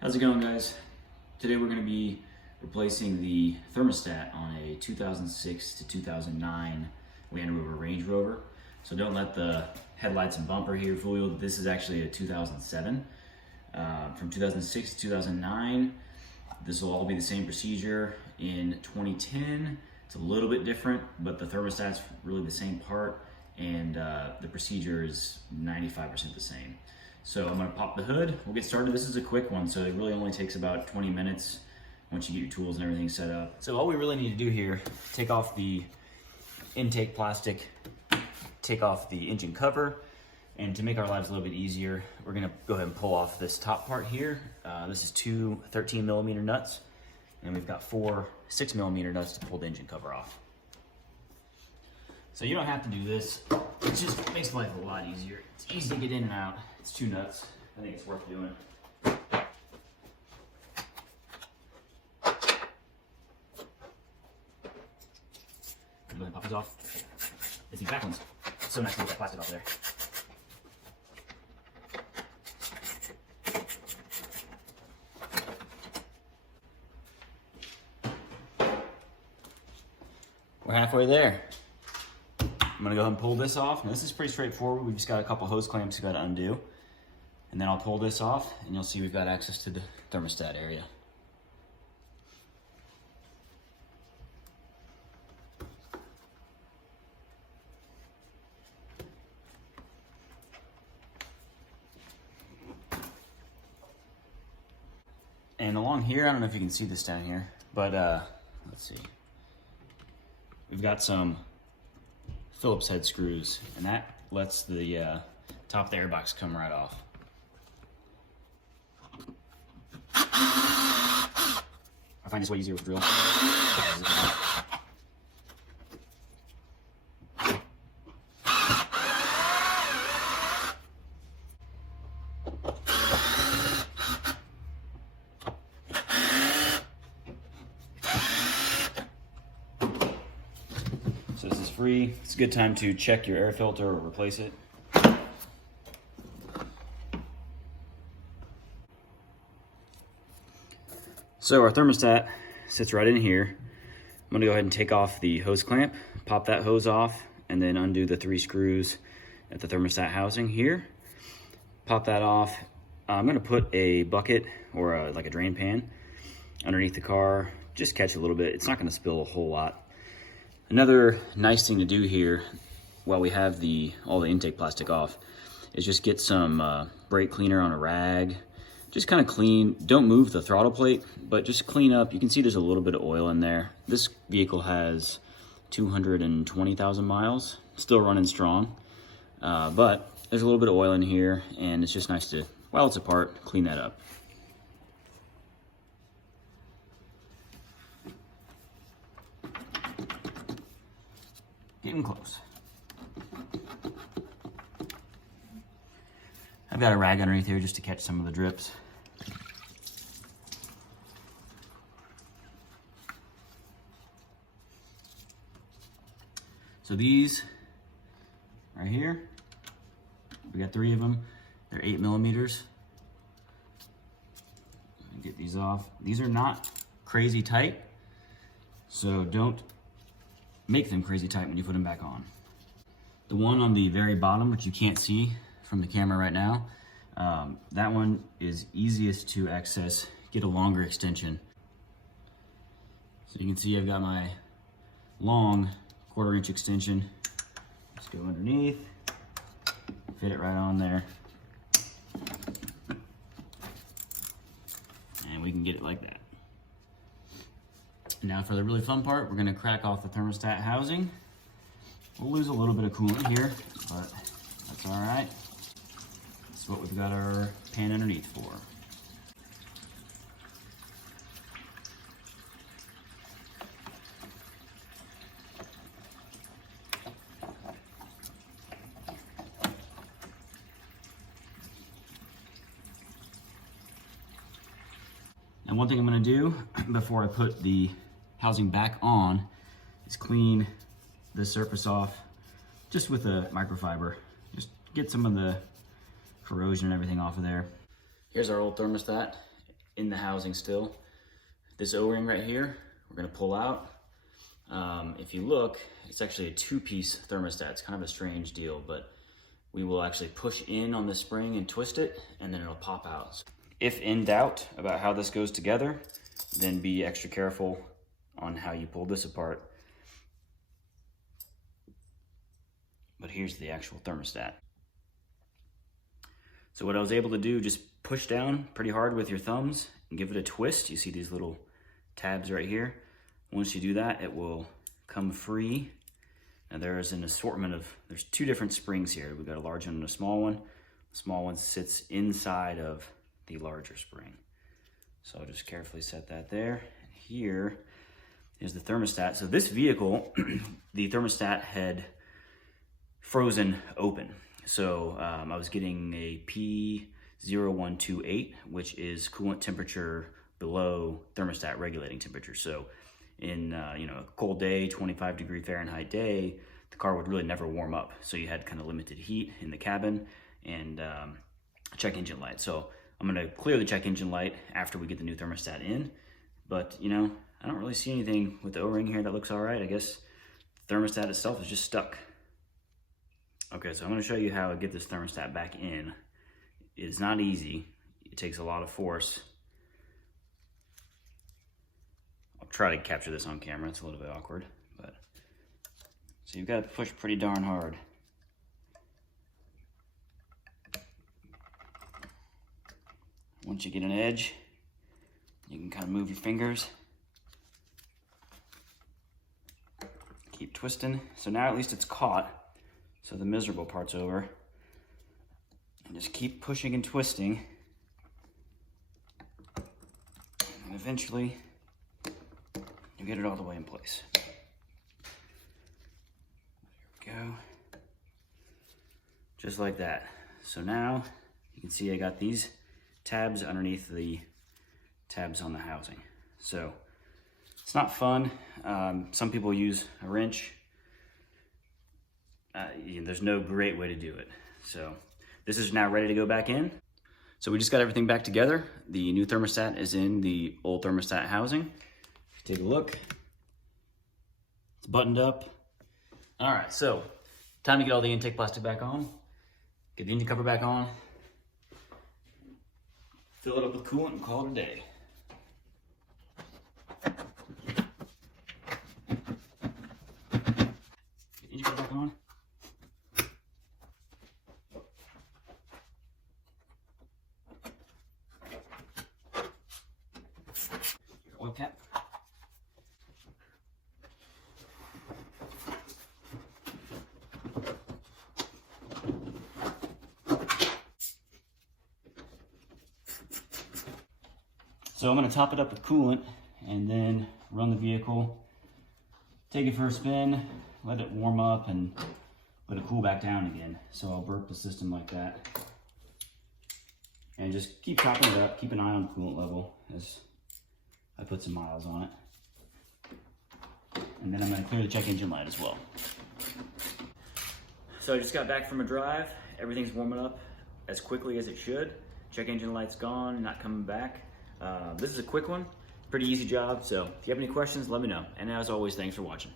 How's it going, guys? Today we're going to be replacing the thermostat on a 2006 to 2009 Land Rover Range Rover. So don't let the headlights and bumper here fool you. This is actually a 2007. From 2006 to 2009, this will all be the same procedure. In 2010, it's a little bit different, but the thermostat's really the same part, and the procedure is 95% the same. So I'm gonna pop the hood, we'll get started. This is a quick one, so it really only takes about 20 minutes once you get your tools and everything set up. So all we really need to do here, take off the intake plastic, take off the engine cover, and to make our lives a little bit easier, we're gonna go ahead and pull off this top part here. This is two 13mm nuts, and we've got four 6mm nuts to pull the engine cover off. So you don't have to do this. It just makes life a lot easier. It's easy to get in and out. It's two nuts. I think it's worth doing. Go ahead and pop these off. It's these back ones. It's so nice to get that plastic off there. We're halfway there. I'm gonna go ahead and pull this off. Now this is pretty straightforward. We've just got a couple hose clamps we gotta undo. And then I'll pull this off and you'll see we've got access to the thermostat area. And along here, I don't know if you can see this down here, but let's see. We've got some Phillips head screws, and that lets the top of the airbox come right off. I find this way easier with drill. So this is free. It's a good time to check your air filter or replace it. So our thermostat sits right in here. I'm gonna go ahead and take off the hose clamp, pop that hose off, and then undo the three screws at the thermostat housing here. Pop that off. I'm gonna put a bucket or like a drain pan underneath the car, just catch a little bit. It's not gonna spill a whole lot. Another nice thing to do here while we have all the intake plastic off is just get some brake cleaner on a rag. Just kind of clean, don't move the throttle plate, but just clean up. You can see there's a little bit of oil in there. This vehicle has 220,000 miles, still running strong, but there's a little bit of oil in here, and it's just nice to, while it's apart, clean that up. Getting close. I've got a rag underneath here just to catch some of the drips. So these right here, we got three of them. They're 8mm. Get these off. These are not crazy tight, so don't make them crazy tight when you put them back on. The one on the very bottom, which you can't see from the camera right now, that one is easiest to access, get a longer extension. So you can see I've got my long 1/4 inch extension. Just go underneath, fit it right on there, and we can get it like that. Now for the really fun part, we're gonna crack off the thermostat housing. We'll lose a little bit of coolant here, but that's all right. That's what we've got our pan underneath for. And one thing I'm gonna do before I put the housing back on is clean this surface off just with a microfiber. Just get some of the corrosion and everything off of there. Here's our old thermostat. in the housing still. This O-ring right here, we're gonna pull out. If you look, it's actually a two-piece thermostat. It's kind of a strange deal, but we will actually push in on the spring and twist it, and then it'll pop out. If in doubt about how this goes together, then be extra careful on how you pull this apart. But here's the actual thermostat. So what I was able to do, just push down pretty hard with your thumbs and give it a twist. You see these little tabs right here. Once you do that, it will come free. Now there's an assortment of, there's two different springs here. We've got a large one and a small one. The small one sits inside of the larger spring. So I'll just carefully set that there. And here is the thermostat. So this vehicle, the thermostat had frozen open. So I was getting a P0128, which is coolant temperature below thermostat regulating temperature. So in a cold day, 25 degree Fahrenheit day, the car would really never warm up. So you had kind of limited heat in the cabin and check engine light. So I'm gonna clear the check engine light after we get the new thermostat in. But I don't really see anything with the O-ring here that looks all right. I guess the thermostat itself is just stuck. Okay, so I'm gonna show you how to get this thermostat back in. It's not easy. It takes a lot of force. I'll try to capture this on camera. It's a little bit awkward, but so you've got to push pretty darn hard. Once you get an edge, you can kind of move your fingers. Keep twisting. So now at least it's caught. So the miserable part's over. And just keep pushing and twisting. And eventually, you get it all the way in place. There we go. Just like that. So now, you can see I got these tabs underneath the tabs on the housing. So, it's not fun. Some people use a wrench. There's no great way to do it. So, this is now ready to go back in. So we just got everything back together. The new thermostat is in the old thermostat housing. Take a look. It's buttoned up. All right, so time to get all the intake plastic back on. Get the engine cover back on. Fill it up with coolant and call it a day. Get the engine cover back on. Oil cap. So I'm going to top it up with coolant and then run the vehicle, take it for a spin, let it warm up and let it cool back down again. So I'll burp the system like that. And just keep topping it up, keep an eye on the coolant level as I put some miles on it. And then I'm going to clear the check engine light as well. So I just got back from a drive. Everything's warming up as quickly as it should. Check engine light's gone, not coming back. This is a quick one, pretty easy job. So if you have any questions, let me know. And as always, thanks for watching.